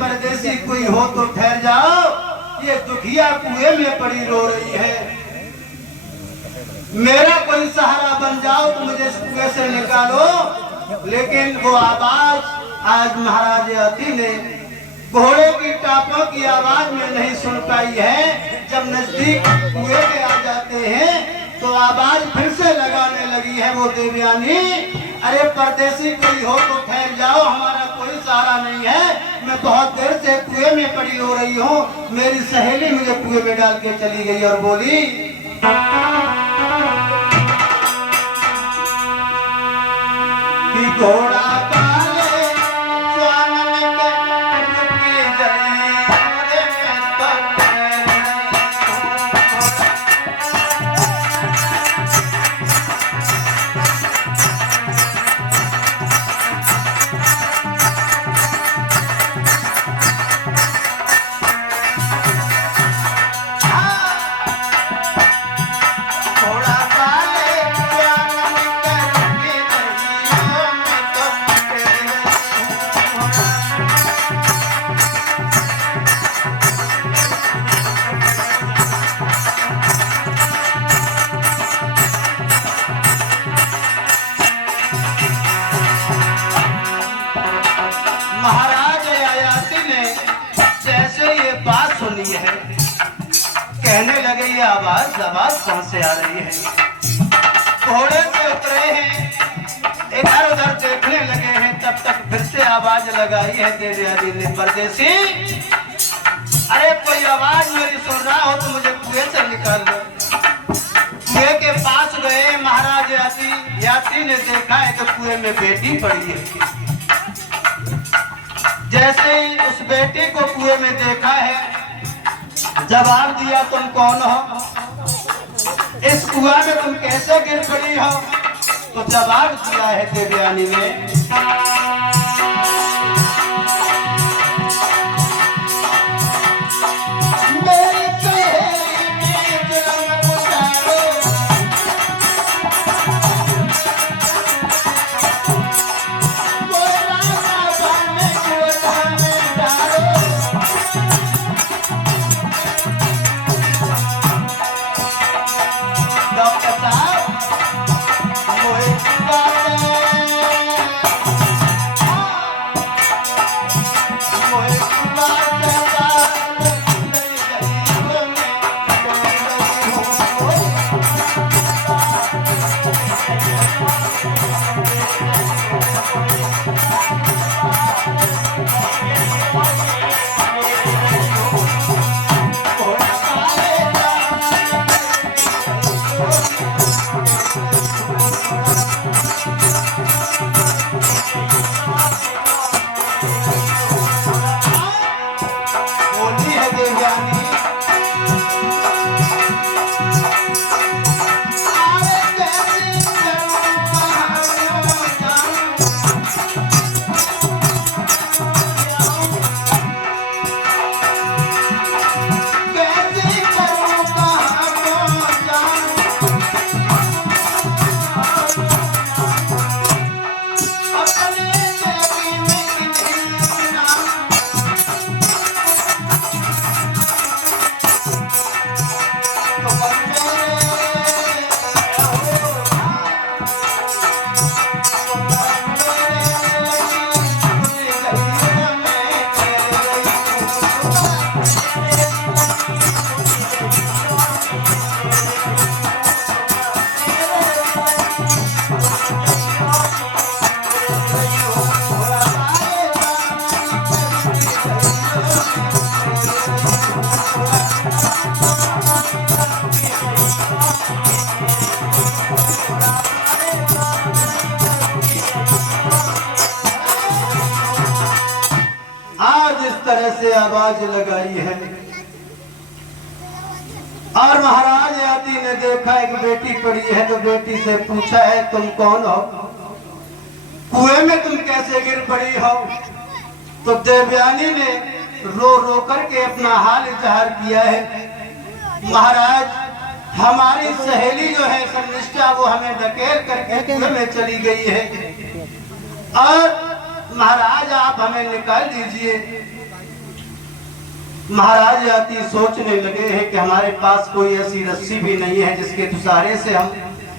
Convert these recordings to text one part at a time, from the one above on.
परदेसी कोई हो तो ठहर जाओ, ये दुखिया कुएं में पड़ी रो रही है। मेरा कोई सहारा बन जाओ तो मुझे इस कुएं से निकालो। लेकिन वो आवाज आज महाराज अति ने घोड़े की टापों की आवाज में नहीं सुन पाई है। जब नजदीक कुएं के आ जाते हैं तो आवाज फिर से लगाने लगी है वो देवयानी, अरे परदेसी कोई हो तो ठहर जाओ, हमारा कोई सहारा नहीं है। मैं बहुत देर से कुएं में पड़ी हो रही हूँ। मेरी सहेली मुझे कुएं में डाल के चली गई और बोली, कि घोड़ा महाराज ययाति ने जैसे ये बात सुनी है, कहने लगे ये आवाज कहां से आ रही है। घोड़े से उतरे हैं, इधर उधर देखने लगे हैं, तब तक फिर से आवाज लगाई है देवयानी ने, परदेसी अरे कोई आवाज मेरी सुन रहा हो तो मुझे कुएं से निकाल दो। कुएं के पास गए महाराज ययाति ने देखा है कि कुएं में बेटी पड़ी है। जैसे उस बेटी को कुएं में देखा है, जवाब दिया, तुम कौन हो, इस कुआं में तुम कैसे गिर पड़ी हो। तो जवाब दिया है देवयानी ने, से आवाज लगाई है। और महाराज ययाति ने देखा एक बेटी पड़ी है तो बेटी से पूछा है, तुम कौन हो, कुएं में तुम कैसे गिर पड़ी हो। तो देवयानी ने रो रो करके अपना हाल इजहार किया है। महाराज हमारी सहेली जो है शर्मिष्ठा, वो हमें धकेल करके कुएं में चली गई है और महाराज आप हमें निकाल दीजिए। महाराज आती सोचने लगे हैं कि हमारे पास कोई ऐसी रस्सी भी नहीं है जिसके सहारे से हम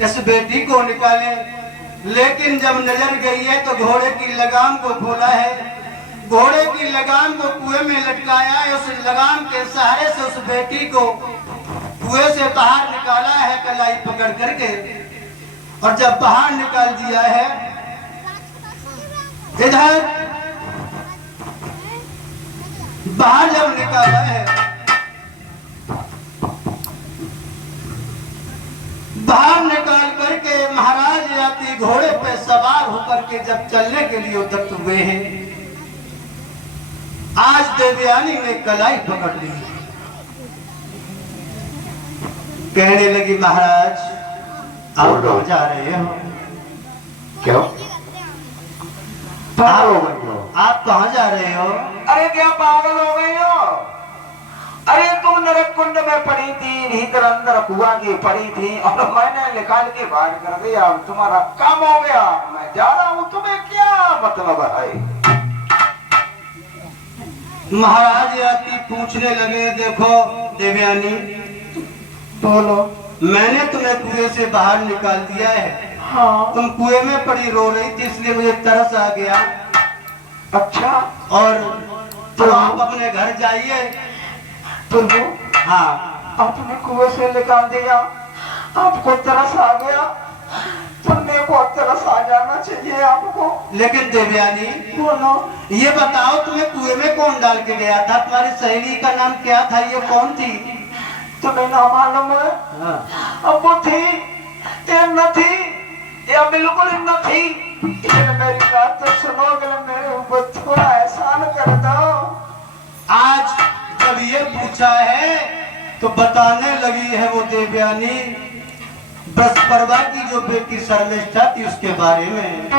इस बेटी को निकालें। लेकिन जब नजर गई है तो घोड़े की लगाम को खोला है, घोड़े की लगाम को कुएं में लटकाया है। उस लगाम के सहारे से उस बेटी को कुएं से बाहर निकाला है कलाई पकड़ करके। और जब बाहर निकाल दिया है, इधर बाहर जब निकाला है, बाहर निकाल करके महाराज आती घोड़े पे सवार होकर के जब चलने के लिए उद्यत हुए हैं, आज देवयानी ने कलाई पकड़ ली। कहने लगी महाराज आप कहाँ जा रहे हो? क्यों? आप कहाँ जा रहे हो? अरे क्या पागल हो गई हो? अरे तुम नरक कुंड में पड़ी थी, भीतर अंदर कुआं की पड़ी थी और मैंने निकाल के बाहर कर दिया। तुम्हारा काम हो गया, मैं जा रहा हूँ। तुम्हें क्या मतलब है? महाराज आती पूछने लगे देखो देवयानी, बोलो। मैंने तुम्हें कुएं से बाहर निकाल दिया है। हाँ। तुम कुएं में पड़ी रो रही थी, इसलिए मुझे तरस आ गया। अच्छा। और तो आप अपने घर जाइए। प्रभु, हाँ, आपने कुएं से निकाल दिया, आपको तरस आ गया। पुण्य को तरस आ जाना चाहिए आपको। लेकिन देवयानी बोलो। ये बताओ तुम्हें कुएं में कौन डाल के गया था? तुम्हारी सहेली का नाम क्या था? ये कौन थी? तुम्हें ना मालूम है? हाँ। अब वो थी या न थी या बिल्कुल न थी। मेरी बात तो सुनो, अगर मेरे ऊपर थोड़ा एहसान कर दो। आज जब ये पूछा है तो बताने लगी है वो देवयानी बृहस्पति की जो बेटी शर्मिष्ठा थी उसके बारे में।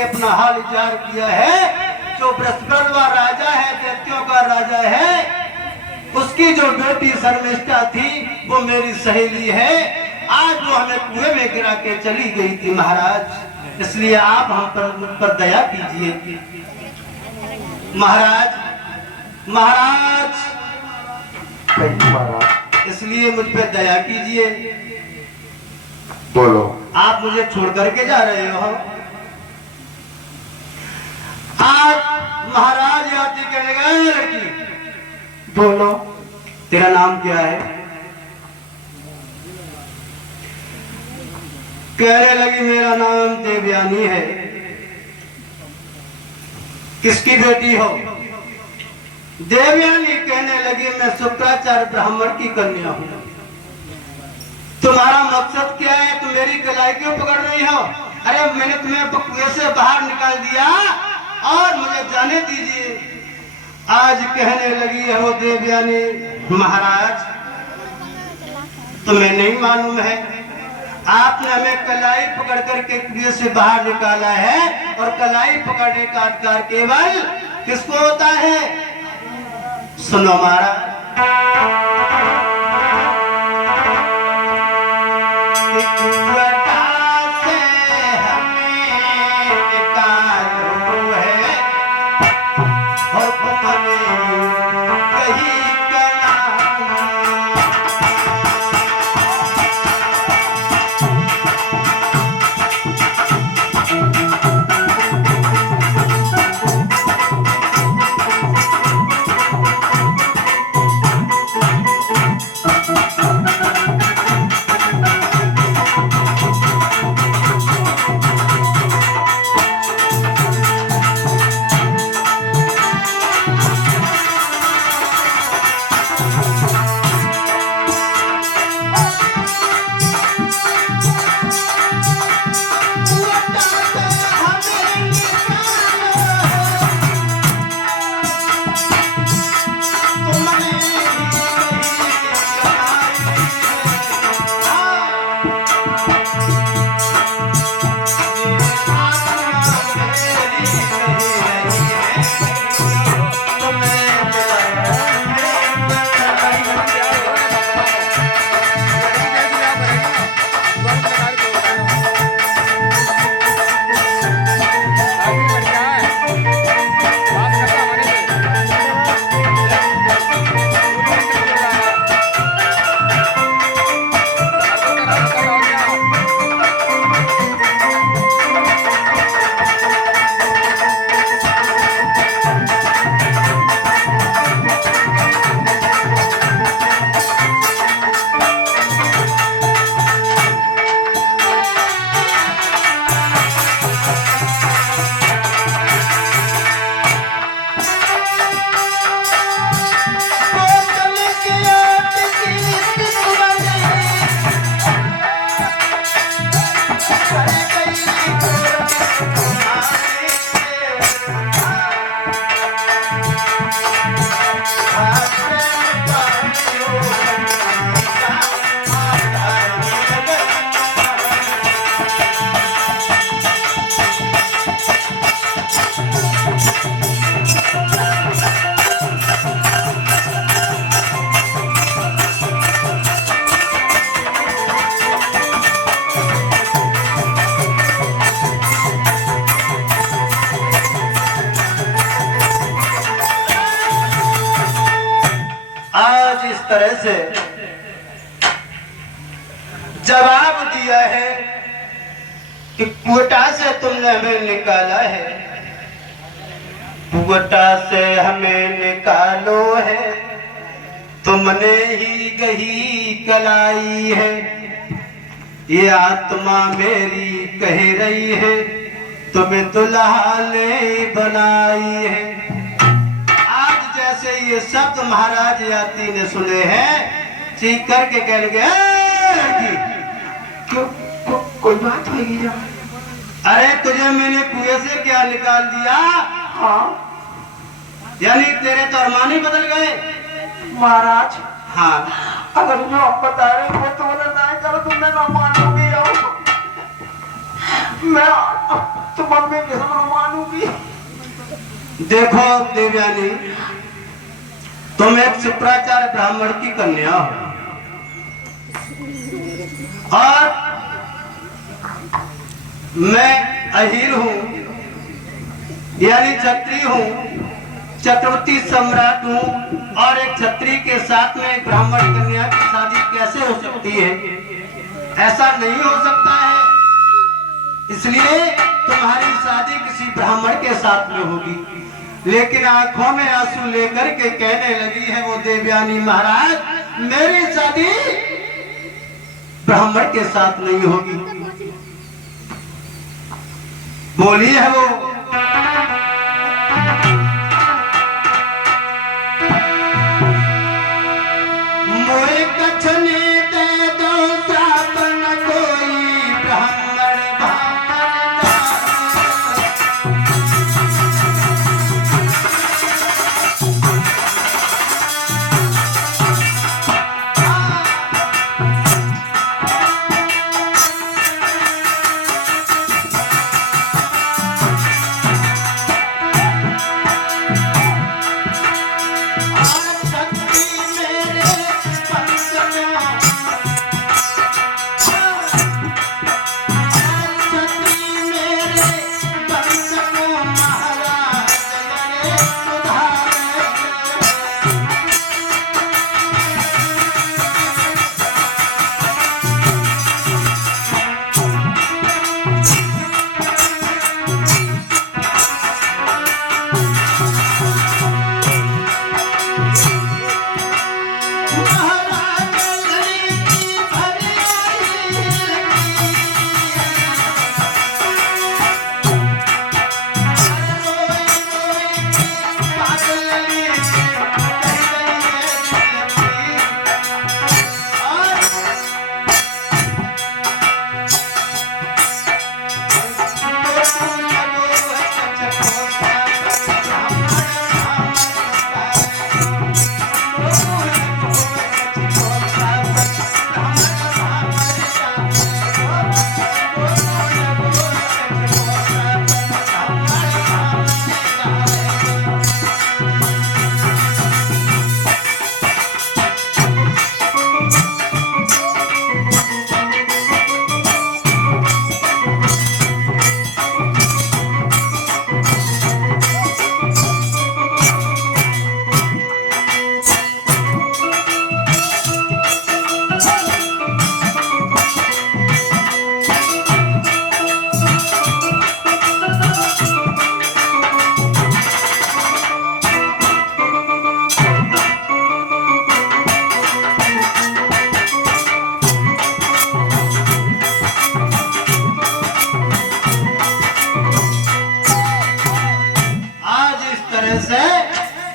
करके अपना हाल इजहार किया है। जो बृहस्पति राजा है, दैत्यों का राजा है, उसकी जो बेटी शर्मिष्ठा थी वो मेरी सहेली है। आज वो हमें कुएं में गिरा के चली गई थी महाराज, इसलिए आप हम पर मुझ पर दया कीजिए महाराज। महाराज इसलिए मुझ पर दया कीजिए। बोलो। आप मुझे छोड़ करके जा रहे हो। आज महाराज यात्री कहने गए, लड़की बोलो। तेरा नाम क्या है? कहने लगी मेरा नाम देवयानी है। किसकी बेटी हो? देवयानी कहने लगी मैं शुक्राचार्य ब्राह्मण की कन्या हूं। तुम्हारा मकसद क्या है? तुम मेरी गलाई क्यों पकड़ रही हो? अरे मैंने तुम्हें कुएं से बाहर निकाल दिया और मुझे जाने दीजिए। आज कहने लगी है वो देवयानी, महाराज तुम्हें नहीं मालूम है, आपने हमें कलाई पकड़ करके कुएं से बाहर निकाला है और कलाई पकड़ने का अधिकार केवल किसको होता है? सुनो महाराज, तरह से जवाब दिया है कि कुएटा से तुमने हमें निकाला है, कुएटा से हमें निकालो है, तुमने ही गही कलाई है, ये आत्मा मेरी कह रही है तुम्हें दुल्हा ने बनाई है। जैसे ये शब्द महाराज यात्री ने सुने हैं, चीख करके कह लगे लड़की कोई बात होगी क्या? अरे तुझे मैंने कुएं से क्या निकाल दिया? हाँ, यानी तेरे तो अरमान ही बदल गए महाराज। हाँ, अगर जो आप बता रहे हो तो बोला ना करो, तुमने ना मानोगे। मैं तो मम्मी के सामने मानूंगी। देखो देवयानी, तुम एक शुक्राचार्य ब्राह्मण की कन्या हो और मैं अहीर हूं, यानी क्षत्रिय हूं, चक्रवर्ती सम्राट हूं और एक क्षत्रिय के साथ में एक ब्राह्मण कन्या की शादी कैसे हो सकती है? ऐसा नहीं हो सकता है। इसलिए तुम्हारी शादी किसी ब्राह्मण के साथ में होगी। लेकिन आंखों में आंसू लेकर के कहने लगी है वो देवयानी, महाराज मेरी शादी ब्राह्मण के साथ नहीं होगी। बोली है वो, मोए कछने दे दो सापन कोई ब्राह्मण भामर का।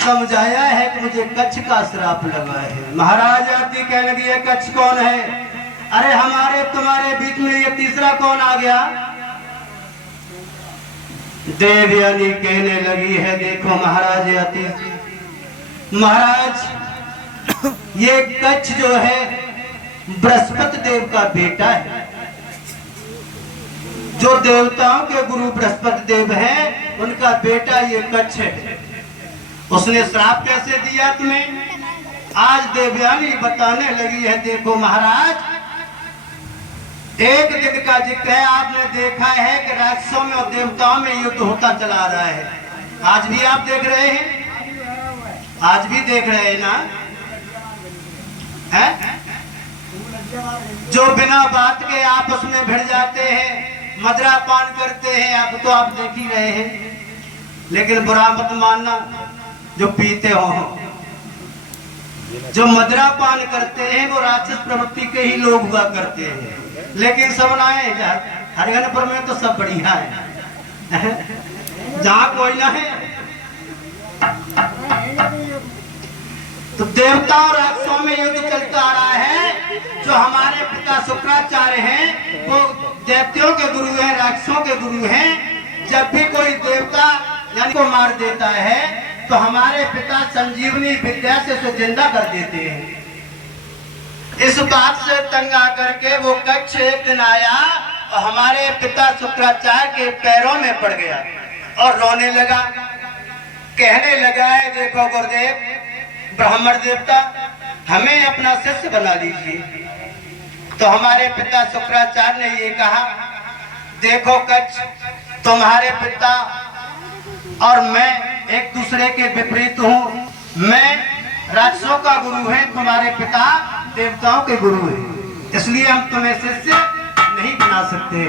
समझाया है कि मुझे कच्छ का श्राप लगा है। महाराज आती कहने लगी है कच्छ कौन है? अरे हमारे तुम्हारे बीच में ये तीसरा कौन आ गया? देवयानी कहने लगी है देखो महाराज आती, महाराज ये कच्छ जो है बृहस्पति देव का बेटा है। जो देवताओं के गुरु बृहस्पति देव हैं उनका बेटा ये कच्छ है। उसने श्राप कैसे दिया तुम्हें? आज देवयानी बताने लगी है देखो महाराज, एक दिन का जिक्र है, आपने देखा है कि राक्षसों में और देवताओं में युद्ध होता चला रहा है। आज भी आप देख रहे हैं, आज भी देख रहे हैं ना? है? जो बिना बात के आपस में भिड़ जाते हैं, मदरा पान करते हैं, अब तो आप देख ही रहे हैं। लेकिन बुरा मत मानना, जो पीते हो, जो मदरा पान करते हैं वो राक्षस प्रवृत्ति के ही लोग हुआ करते हैं। लेकिन सब नाए हरिहरपुर में तो सब बढ़िया है, जहाँ कोई ना है। तो देवता और राक्षसों में युद्ध चलता आ रहा है। जो हमारे पिता शुक्राचार्य हैं वो दैत्यों के गुरु हैं, राक्षसों के गुरु हैं। जब भी कोई देवता यानी को मार देता है तो हमारे पिता संजीवनी विद्या से उसे जिंदा कर देते हैं। इस बात से तंग आकर के वो कच्छ एक दिन आया और हमारे पिता शुक्राचार्य के पैरों में पड़ गया और रोने लगा। कहने लगा है, देखो गुरुदेव, ब्राह्मण देवता, हमें अपना शिष्य बना लीजिए। तो हमारे पिता शुक्राचार्य ने ये कहा, देखो कच्छ, तुम्हारे पिता और मैं एक दूसरे के विपरीत हूँ। मैं राक्षसों का गुरु है, तुम्हारे पिता देवताओं के गुरु हैं, इसलिए हम तुम्हें शिष्य नहीं बना सकते।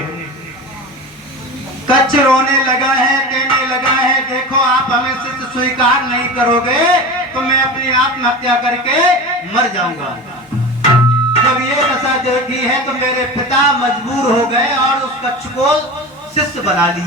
कच्छ रोने लगा है, कहने लगा है, देखो आप हमें शिष्य स्वीकार नहीं करोगे तो मैं अपनी आत्महत्या करके मर जाऊंगा। जब ये दशा देखी है तो मेरे पिता मजबूर हो गए और उस कच्छ को शिष्य बना लिया।